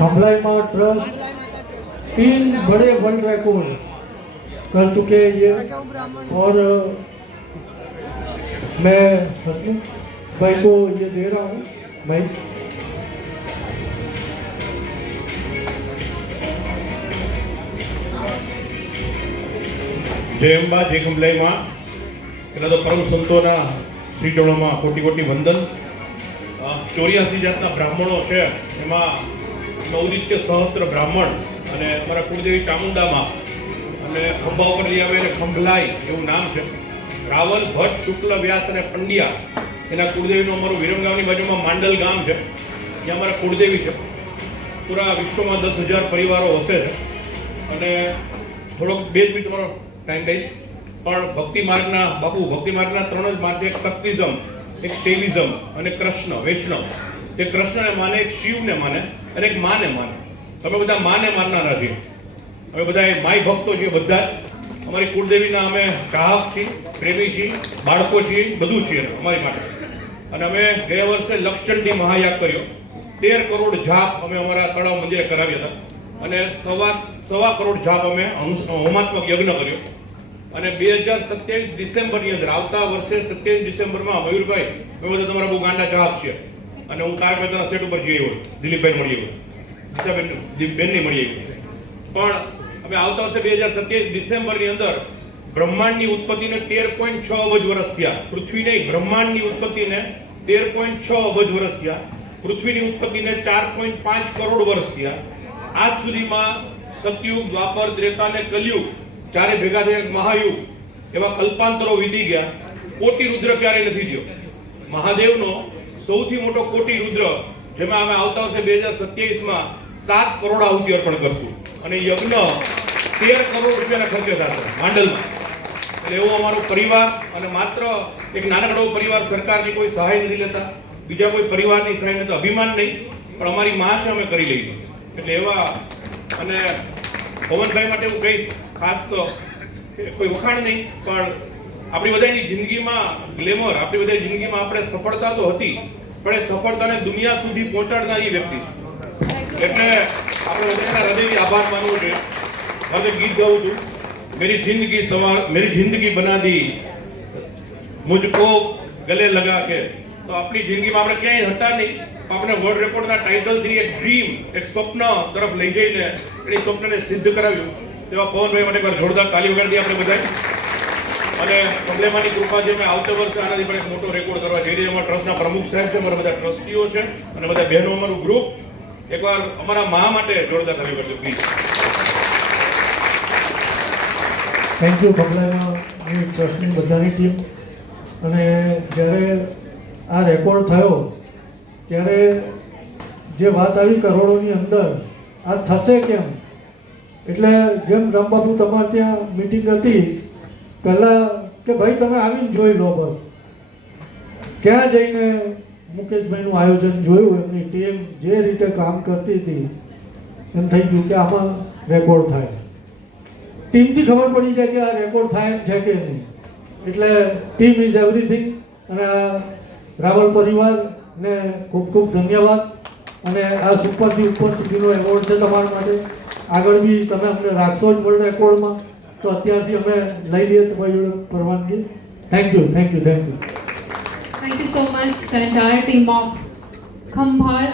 कमलाई माँ ट्रस्ट 3 बड़े world record कर चुके हैं ये, और मैं हसमुख भाई को ये दे रहा हूँ भाई। जय अंबा जय कमलाई माँ। पहला तो परम संतोना श्री चरणों में कोटि कोटि वंदन। 84 जातना ब्राह्मणों है, एमां 9 सहस्त्र ब्राह्मण અને અમારા કુળદેવી ચામુંડામાં અને ખંભા ઉપર લઈ આવે અને ખંભલાઈ એવું નામ છે। રાવલ ભટ્ટ શુક્લ વ્યાસ અને પંડ્યા એના કુળદેવીનું અમારું વિરમગામની બાજુમાં માંડલ ગામ છે, ત્યાં અમારા કુળદેવી છે। પૂરા વિશ્વમાં 10,000 પરિવારો વસે છે। અને થોડોક 2 મિનિટ તમારો ટાઈમ લઈશ, પણ ભક્તિ માર્ગના બાપુ ભક્તિ માર્ગના 3 જ માર્ગ, એક શક્તિઝમ, એક શૈવિઝમ અને કૃષ્ણ વૈષ્ણવ। એક કૃષ્ણને માને, એક શિવને માને અને એક માને માને। અમે બધા માને માનનારા છીએ, અમે બધા માય ભક્તો છીએ। બધા અમારી કુળદેવીના અમે ચાહક છીએ, પ્રેમી છીએ, બાળકો છીએ, બધું છીએ અમારી માટે। અને અમે ગયા વર્ષે લક્ષચંડી મહાયાગ કર્યો, 13 કરોડ જાપ અમે અમારા તળાવ મંદિરે કરાવ્યા હતા, અને સવા કરોડ જાપ અમે હોમાત્મક યજ્ઞ કર્યો। અને 2027 ડિસેમ્બરની અંદર આવતા વર્ષે 27 ડિસેમ્બરમાં મયુરભાઈ અમે બધા તમારા બહુ ગાંડા ચાહક છીએ, અને હું તારક મહેતાના સેટ ઉપર જઈ આવ્યો, દિલીપભાઈ મળી આવ્યો, બેનની મળી આવી। પણ અમે આવતા વર્ષે 2027 ડિસેમ્બરની અંદર બ્રહ્માંડની ઉત્પત્તિને 13.6 અબજ વર્ષ થયા। પૃથ્વી નહીં, બ્રહ્માંડની ઉત્પત્તિને 13.6 અબજ વર્ષ થયા। પૃથ્વીની ઉત્પત્તિને 4.5 કરોડ વર્ષ થયા। આજ સુધીમાં સતયુગ, દ્વાપર, ત્રેતા અને કલયુગ ચારે ભેગા થયા મહાયુગ, એવા કલ્પાંતરો વીતી ગયા। કોટી રુદ્ર ક્યારેય નથી થયો। મહાદેવનો સૌથી મોટો કોટી રુદ્ર, જેમાં અમે આવતા વર્ષે 2027માં 7 કરોડ આહુતિ અર્પણ કરશું, અને યજ્ઞ 13 કરોડ રૂપિયાના ખર્ચે થશે માંડલમાં। એટલે એવો અમારો પરિવાર, અને માત્ર એક નાનકડો પરિવાર, સરકારની કોઈ સહાય નથી લેતા, બીજા કોઈ પરિવારની સહાય નથી, અભિમાન નહીં, પણ અમારી માં છે અમે કરી લઈએ। એટલે એવા, અને પવનભાઈ માટે હું કહીશ ખાસ તો કોઈ વખાણ નહીં, પણ આપણી બધાની જિંદગીમાં ગ્લેમર, આપણી બધાની જિંદગીમાં આપણે સફળતા તો હતી, પણ એ સફળતાને દુનિયા સુધી પહોંચાડનારી વ્યક્તિ છે। એટલે આપણે બધાના હૃદયથી આભાર માનવો જોઈએ। હવે ગીત ગાઉં છું, मेरी जिंदगी बना दी मुझको गले लगा के। तो अपनी जिंदगी में આપણે ક્યાંય હતા નહીં, આપણે વર્લ્ડ રેકોર્ડના ટાઇટલથી એક ડ્રીમ, એક સ્વપ્ન તરફ લઈ જઈને એ સ્વપ્નને સિદ્ધ કરાવ્યું। તેવા પવનભાઈ માટે એકવાર જોરદાર તાલી વગાડી આપણે બધાએ। અને કમલેમાની કૃપા છે, મેં આવતા વર્ષે આનાથી પણ એક મોટો રેકોર્ડ કરવા જઈ રહ્યા। અમારા ટ્રસ્ટના પ્રમુખ સાહેબ છે, અમારા બધા ટ્રસ્ટીઓ છે, અને બધા બહેનો, અમારું ગ્રુપ। એકવાર અમારા મા માટે જોરદાર તાલી કરજો પ્લીઝ। થેન્ક યુ કમલાની ટ્રસ્ટની બધાની ટીમ। અને જ્યારે આ રેકોર્ડ થયો ત્યારે જે વાત આવી કરોડોની અંદર, આ થશે કેમ, એટલે જેમ રામબાપુ તમારે ત્યાં મીટિંગ હતી પહેલાં કે ભાઈ તમે આવીને જોઈ લો બસ। ત્યાં જઈને મુકેશભાઈનું આયોજન જોયું, એમની ટીમ જે રીતે કામ કરતી હતી, એમ થઈ ગયું કે આમાં રેકોર્ડ થાય। ટીમથી ખબર પડી જાય કે આ રેકોર્ડ થાય છે કે નહીં। એટલે ટીમ ઇઝ એવરીથિંગ। અને રાવલ પરિવારને ખૂબ ખૂબ ધન્યવાદ। અને આ સુપરથી ઉપર સુધીનો એવોર્ડ છે તમારા માટે। આગળ બી તમે અમને રાખશો જ વર્લ્ડ રેકોર્ડમાં, તો અત્યારથી અમે લઈ લઈએ તમારી જોડે પરવાનગી। Thank you, thank you, thank you. Thank you so much, the entire team of Khambhal